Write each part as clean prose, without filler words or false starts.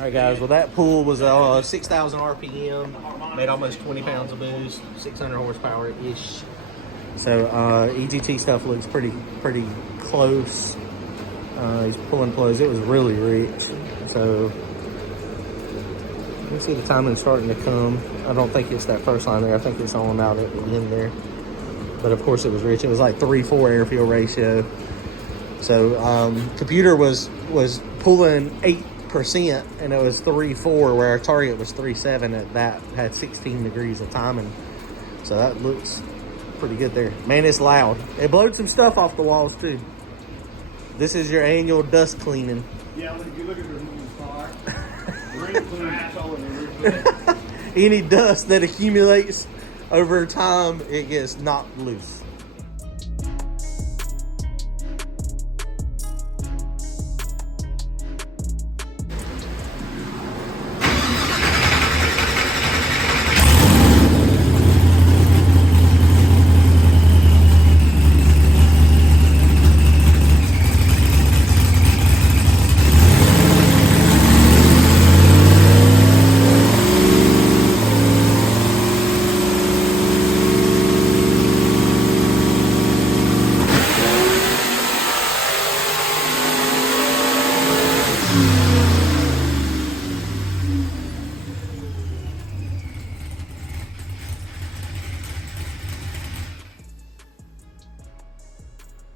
All right, guys. Well, that pool was 6,000 RPM, made almost 20 pounds of boost, 600 horsepower ish. So EGT stuff looks pretty close. He's pulling close. It was really rich. So you can see the timing starting to come. I don't think it's that first line there. I think it's on out at the end there. But of course it was rich. It was like 3-4 air fuel ratio. So computer was pulling 8% and it was 3.4 where our target was 3.7 at that, had 16 degrees of timing. So that looks pretty good there. Man, it's loud. It blowed some stuff off the walls too. This is your annual dust cleaning. Yeah, when you look at the moving fire, the ring cleaning all in the roof. Any dust that accumulates over time, it gets knocked loose.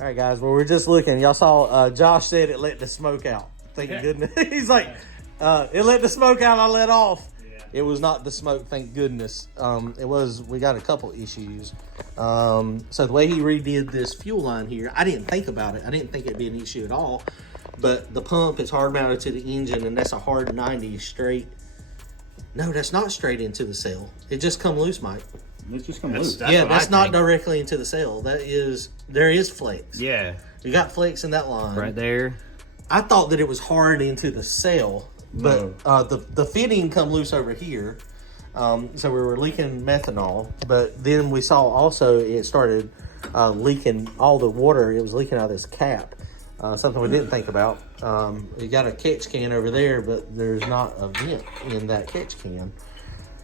All right, guys. Well, we're just looking. Y'all saw Josh said it let the smoke out. Thank goodness. He's like, it let the smoke out. I let off. Yeah. It was not the smoke. Thank goodness. It was. We got a couple issues. So the way he redid this fuel line here, I didn't think about it. I didn't think it'd be an issue at all. But the pump is hard mounted to the engine, and that's a hard 90 straight. No, that's not straight into the cell. It just come loose, Mike. It's just come loose. Yeah, that's not directly into the cell. There is flex. Yeah. You got flex in that line. Right there. I thought that it was hard into the cell, but the fitting come loose over here. So we were leaking methanol, but then we saw also it started leaking all the water. It was leaking out of this cap. Something we didn't think about. You got a catch can over there, but there's not a vent in that catch can.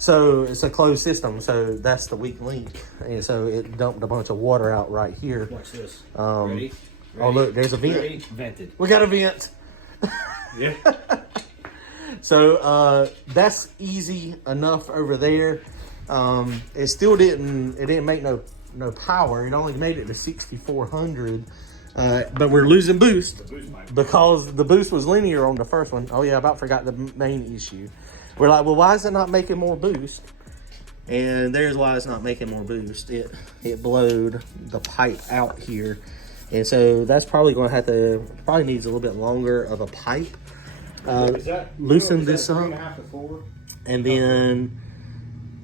So it's a closed system, so that's the weak link. And so it dumped a bunch of water out right here. Watch this. Ready? Oh, look, there's a vent. Ready? Vented. We got a vent. Yeah. So that's easy enough over there. It still didn't make no power. It only made it to 6,400. But we're losing boost because the boost was linear on the first one. Oh yeah, I about forgot the main issue. We're like, well, why is it not making more boost? And there's why it's not making more boost. It blowed the pipe out here. And so that's probably going to have to, probably needs a little bit longer of a pipe. Loosen this up. 3.5 to 4? And then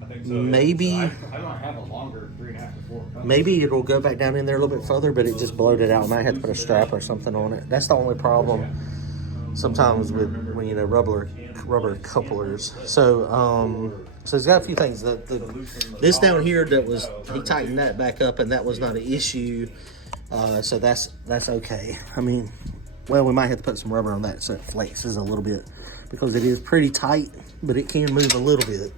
I think so. Maybe, I don't have a longer 3.5 to 4. maybe it'll go back down in there a little bit further, but it just blowed it out. I might have to put a strap or something on it. That's the only problem sometimes with when you know rubber couplers. So so it's got a few things. This down here that was, he tightened that back up, and that was not an issue. So that's okay. I mean, well, we might have to put some rubber on that so it flexes a little bit because it is pretty tight, but it can move a little bit.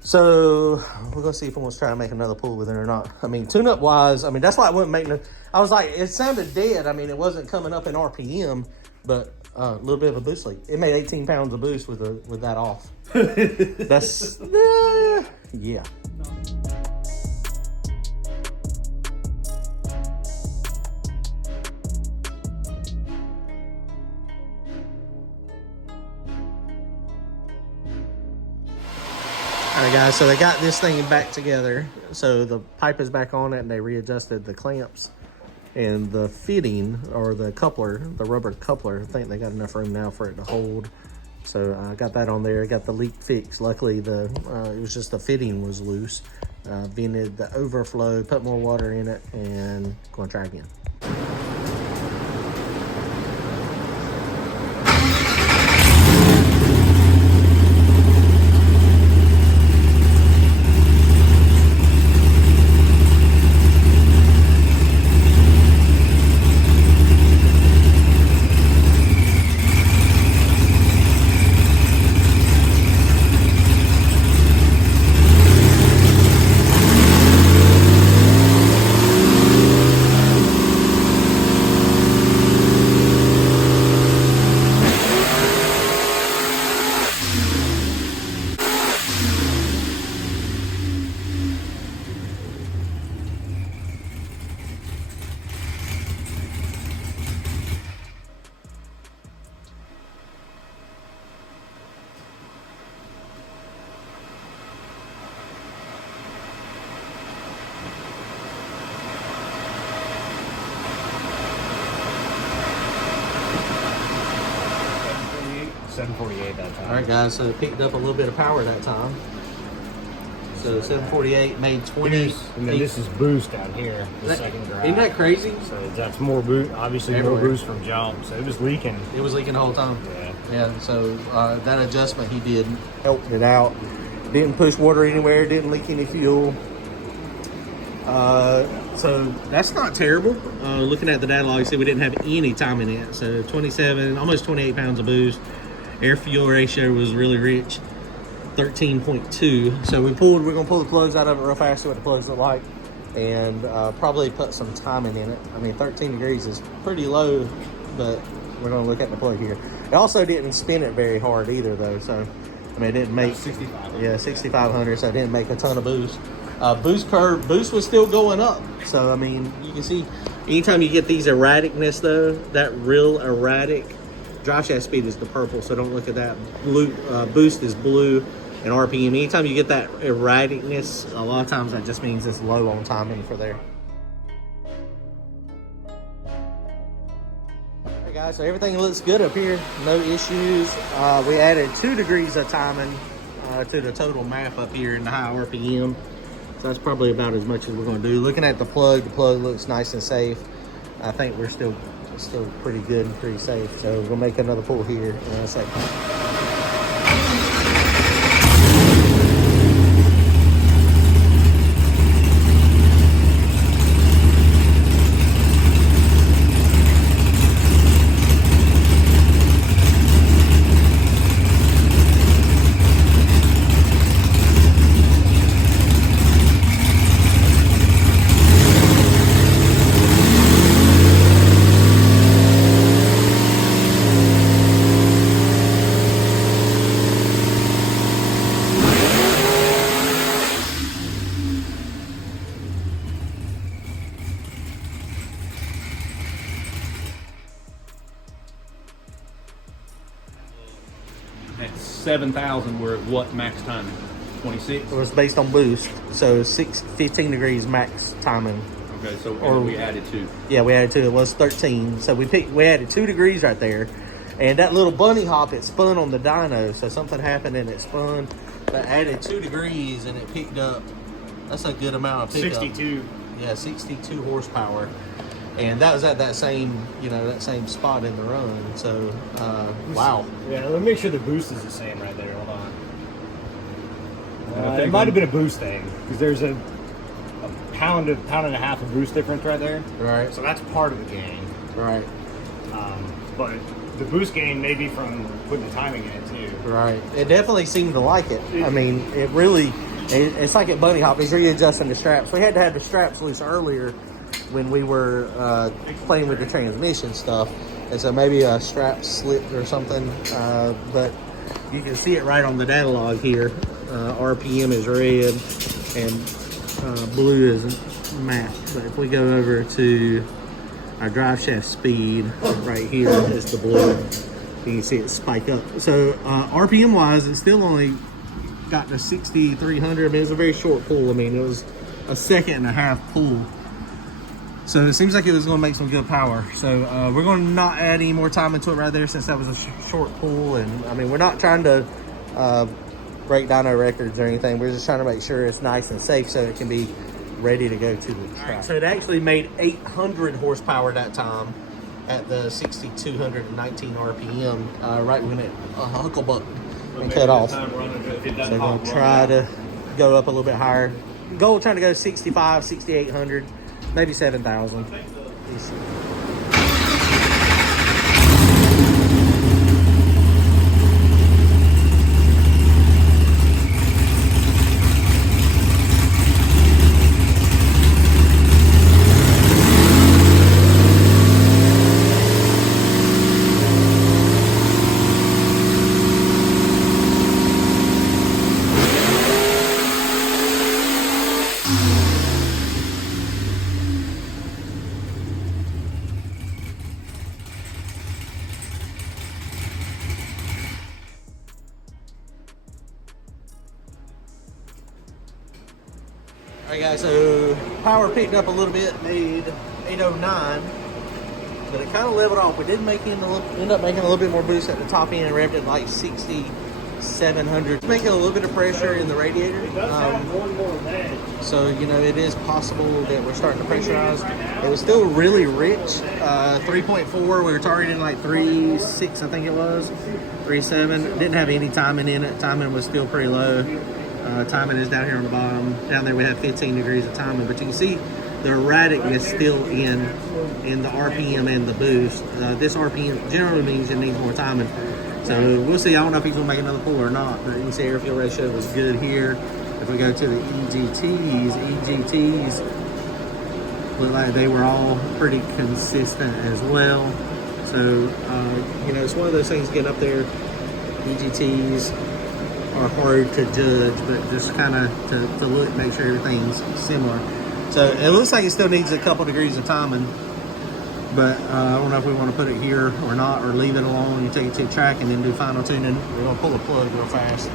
So we're gonna see if we want to try to make another pool with it or not. I mean, tune-up wise, I mean, that's why it wasn't making. I was like, it sounded dead. I mean, it wasn't coming up in RPM, but a little bit of a boost leak. It made 18 pounds of boost with that off. That's yeah. All right, guys, so they got this thing back together. So the pipe is back on it, and they readjusted the clamps and the fitting, or the coupler, the rubber coupler. I think they got enough room now for it to hold. So I got that on there. I got the leak fixed. Luckily, it was just the fitting was loose. Vented the overflow, put more water in it, and going to try again. 748 that time. All right, guys, so it picked up a little bit of power that time. So 748 made 20. And then this is boost down here, the second drive. Isn't that crazy? So that's more boost, obviously Everywhere. more boost from jump. So it was leaking. It was leaking the whole time. Yeah. Yeah, so that adjustment he did helped it out. Didn't push water anywhere, didn't leak any fuel. So that's not terrible. Looking at the data log, you see we didn't have any time in it. So 27, almost 28 pounds of boost. Air fuel ratio was really rich, 13.2. So we're gonna pull the plugs out of it real fast, see what the plugs look like, and probably put some timing in it. I mean, 13 degrees is pretty low, but we're gonna look at the plug here. It also didn't spin it very hard either though. So, I mean, it didn't make 65. Yeah, 6,500, so it didn't make a ton of boost. Boost was still going up. So, I mean, you can see anytime you get these erraticness though, that real erratic, drive shaft speed is the purple, so don't look at that. Blue, boost is blue, and RPM. Anytime you get that erraticness, a lot of times that just means it's low on timing for there. Hey guys, so everything looks good up here, no issues. We added 2 degrees of timing to the total map up here in the high RPM. So that's probably about as much as we're going to do. Looking at the plug looks nice and safe. I think we're still pretty good and pretty safe. So we'll make another pull here in a second. At 7,000, we're at what max timing? 26? It was based on boost, so 15 degrees max timing. Okay, so Or- we added 2. Yeah, we added 2. It was 13. So we added 2 degrees right there, and that little bunny hop, it spun on the dyno. So something happened and it spun, but added 2 degrees and it picked up. That's a good amount of pickup. 62. Yeah, 62 horsepower, and that was at that same spot in the run. So wow. Yeah, let me make sure the boost is the same right there. Hold on. I It think might have been a boost thing because there's a pound and a half of boost difference right there. Right. So that's part of the gain. Right. But the boost gain may be from putting the timing in it too. Right. It definitely seemed to like it. I mean, it's like at bunny hop. He's readjusting the straps. We had to have the straps loose earlier when we were playing with the transmission stuff. And so maybe a strap slipped or something. But you can see it right on the data log here. RPM is red and blue is matte. But if we go over to our drive shaft speed, right here is the blue. You can see it spike up. So RPM wise, it's still only got to 6,300. I mean, it was a very short pull. I mean, it was a 1.5 second pull. So it seems like it was going to make some good power. So we're going to not add any more time into it right there since that was a short pull. And I mean, we're not trying to break dyno records or anything. We're just trying to make sure it's nice and safe so it can be ready to go to the track. So it actually made 800 horsepower that time at the 6,219 RPM, right when it hucklebucked and cut off. So we're going to try to go up a little bit higher. Goal trying to go 65, 6,800, maybe 7,000. All right, guys, so power picked up a little bit, made 809. but it kind of leveled off. We did end up making a little bit more boost at the top end, revved at like 6,700. Making a little bit of pressure in the radiator. So, you know, it is possible that we're starting to pressurize. It was still really rich. 3.4, we were targeting like 3.6, I think it was. 3.7. Didn't have any timing in it. Timing was still pretty low. Timing is down here on the bottom. Down there we have 15 degrees of timing, but you can see the erraticness still in the RPM and the boost. This RPM generally means it needs more timing. So we'll see. I don't know if he's gonna make another pull or not, but you can see air fuel ratio was good here. If we go to the EGTs look like they were all pretty consistent as well. So, you know, it's one of those things getting up there. EGTs are hard to judge, but just kind of to look, make sure everything's similar. So it looks like it still needs a couple degrees of timing, but I don't know if we want to put it here or not, or leave it alone and take it to the track and then do final tuning. We're gonna pull the plug real fast.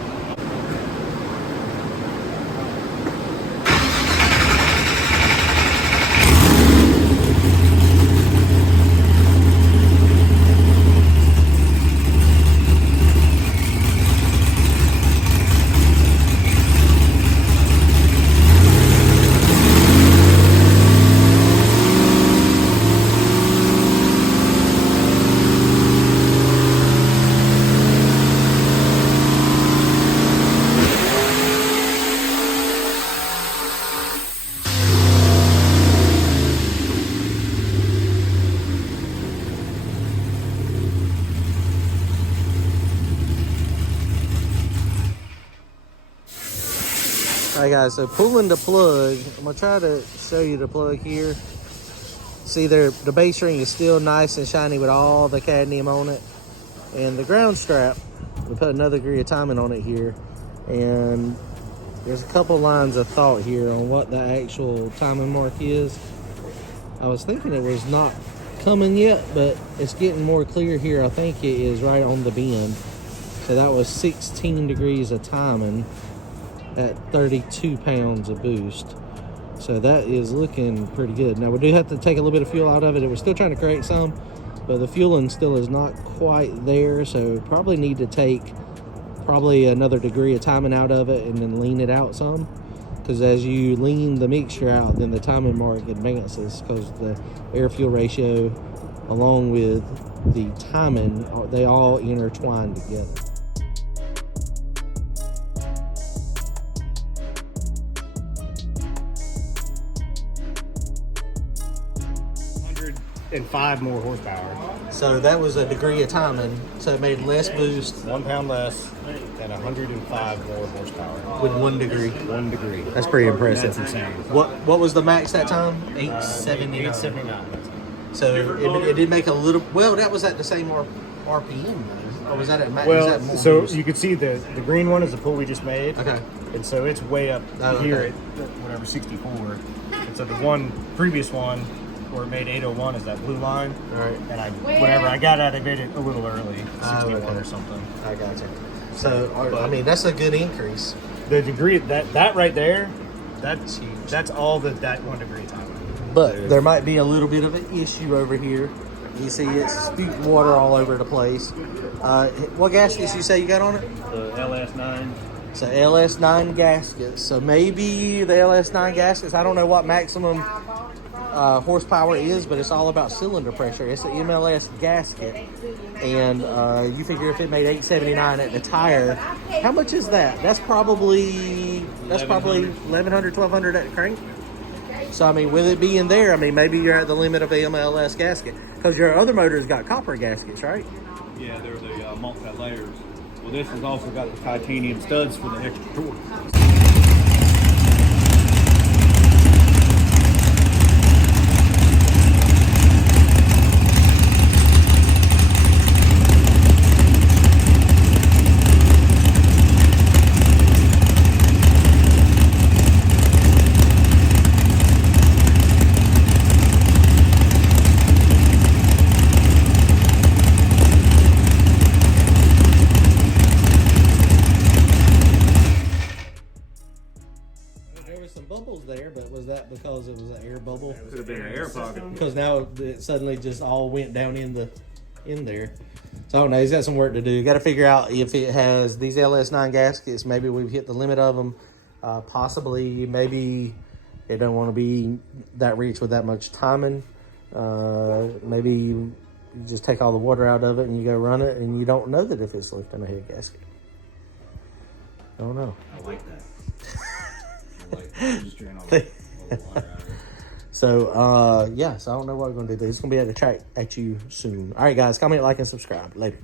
Alright guys, so pulling the plug, I'm going to try to show you the plug here. See there, the base ring is still nice and shiny with all the cadmium on it. And the ground strap, we put another degree of timing on it here. And there's a couple lines of thought here on what the actual timing mark is. I was thinking it was not coming yet, but it's getting more clear here. I think it is right on the bend. So that was 16 degrees of timing at 32 pounds of boost. So that is looking pretty good. Now we do have to take a little bit of fuel out of it. We're still trying to create some, but the fueling still is not quite there. So probably need to take another degree of timing out of it and then lean it out some. Because as you lean the mixture out, then the timing mark advances, because the air fuel ratio along with the timing, they all intertwine together. And 5 more horsepower. So that was a degree of timing, so it made less boost 1 pound less and 105 more horsepower. with 1 degree. 1 degree. That's pretty impressive. That's insane. What was the max that time? 879. 879. So it did make a little. Well, that was at the same RPM though, or was that at max? Well, so you could see the green one is the pull we just made. Okay. And so it's way up here at whatever 64. And so the one previous one where it made 801 is that blue line. All right. And I got out, I made it a little early, 61 okay. or something. I gotcha. So I mean that's a good increase. The degree that right there, that's huge. That's all that 1 degree time. But there might be a little bit of an issue over here. You see it's spewing water all over the place. What gaskets you say you got on it? The LS9. So LS9 gaskets. So maybe the LS9 gaskets, I don't know what maximum horsepower is, but it's all about cylinder pressure. It's an MLS gasket. And you figure if it made 879 at the tire, how much is that? That's probably 1100, 1200 at the crank. So, I mean, with it being there, I mean, maybe you're at the limit of the MLS gasket. Because your other motor's got copper gaskets, right? Yeah, they're the multi-layers. Well, this has also got the titanium studs for the extra torque. because now it suddenly just all went down in there. So I don't know. He's got some work to do. Got to figure out if it has these LS9 gaskets. Maybe we've hit the limit of them. Possibly, maybe it don't want to be that rich with that much timing. Maybe you just take all the water out of it and you go run it, and you don't know that if it's lifting a head gasket. I don't know. I like that. I like that. Just drain all the water out of it. So, yeah, so I don't know what we're going to do. It's going to be at the track at you soon. All right, guys, comment, like, and subscribe. Later.